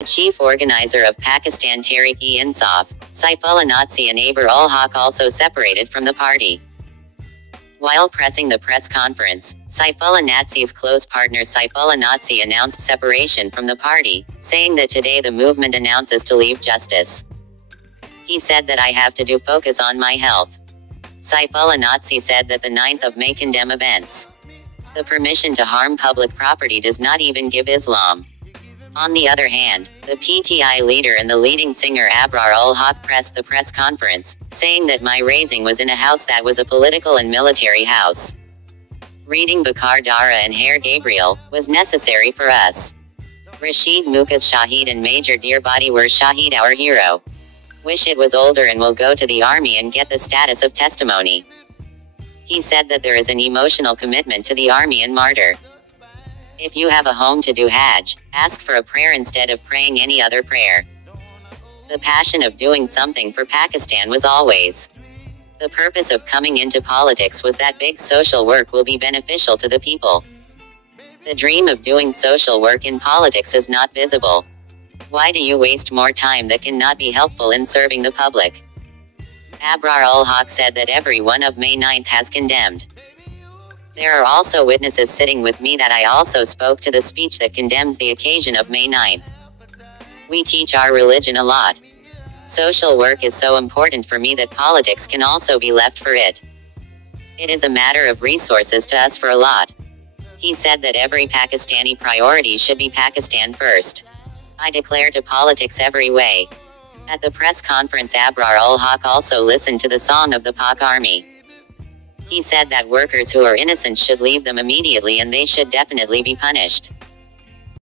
The chief organizer of Pakistan Tehreek-e-Insaf, Saifullah Nazi and Abrar also separated from the party. While pressing the press conference, Saifullah Nazi's close partner Saifullah Nazi announced separation from the party, saying that today the movement announces to leave justice. He said that I have to focus on my health. Saifullah Nazi said that the 9th of May condemn events. The permission to harm public property does not even give Islam. On the other hand, the PTI leader and the leading singer Abrar pressed the press conference, saying that my raising was in a house that was a political and military house. Reading Bakar Dara and Hair Gabriel was necessary for us. Rashid Mukas Shahid and Major Dearbody were Shahid our hero. Wish it was older and will go to the army and get the status of testimony. He said that there is an emotional commitment to the army and martyr. If you have a home to do Hajj, ask for a prayer instead of praying any other prayer. The passion of doing something for Pakistan was always. The purpose of coming into politics was that big social work will be beneficial to the people. The dream of doing social work in politics is not visible. Why do you waste more time that cannot be helpful in serving the public? Abrar said that every one of May 9th has condemned. There are also witnesses sitting with me that I also spoke to the speech that condemns the occasion of May 9th. We teach our religion a lot. Social work is so important for me that politics can also be left for it. It is a matter of resources to us for a lot. He said that every Pakistani priority should be Pakistan first. I declare to politics every way. At the press conference, Abrar also listened to the song of the Pak Army. He said that workers who are innocent should leave them immediately and they should definitely be punished.